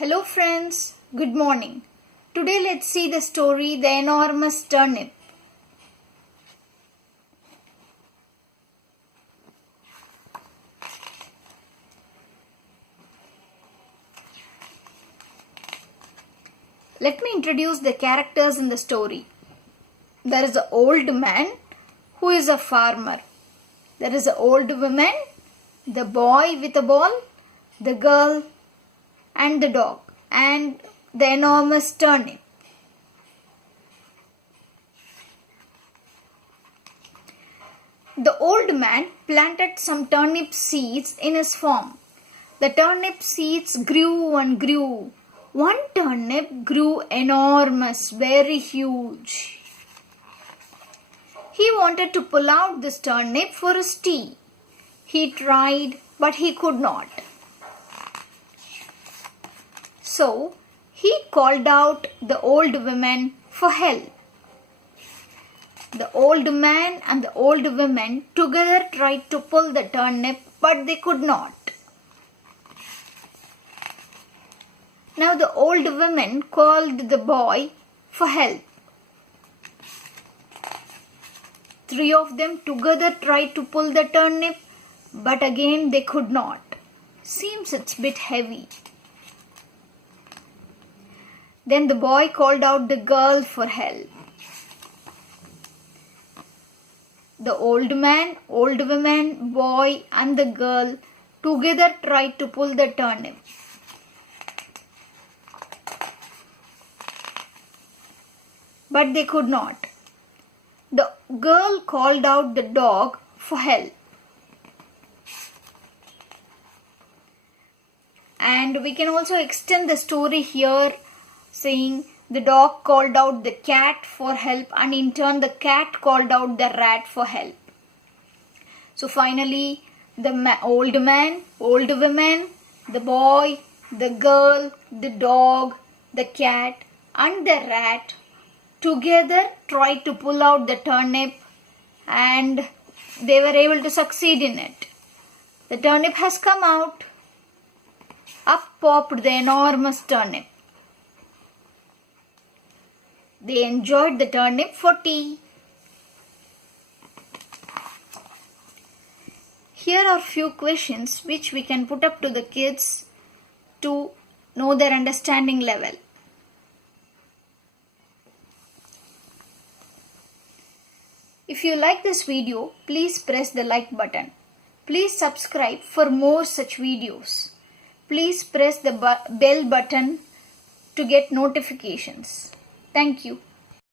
Hello friends, good morning. Today let's see the story The Enormous Turnip. Let me introduce the characters in the story. There is an old man who is a farmer. There is an old woman, the boy with a ball, the girl and the dog, and the enormous turnip. The old man planted some turnip seeds in his farm. The turnip seeds grew and grew. One turnip grew enormous, very huge. He wanted to pull out this turnip for his tea. He tried, but he could not. So, he called out the old woman for help. The old man and the old woman together tried to pull the turnip, but they could not. Now the old woman called the boy for help. Three of them together tried to pull the turnip, but again they could not. Seems it's a bit heavy. Then the boy called out the girl for help. The old man, old woman, boy and the girl together tried to pull the turnip. But they could not. The girl called out the dog for help. And we can also extend the story here, saying the dog called out the cat for help, and in turn the cat called out the rat for help. So finally the old man, old woman, the boy, the girl, the dog, the cat and the rat together tried to pull out the turnip, and they were able to succeed in it. The turnip has come out. Up popped the enormous turnip. They enjoyed the turnip for tea. Here are few questions which we can put up to the kids to know their understanding level. If you like this video, please press the like button. Please subscribe for more such videos. Please press the bell button to get notifications. Thank you.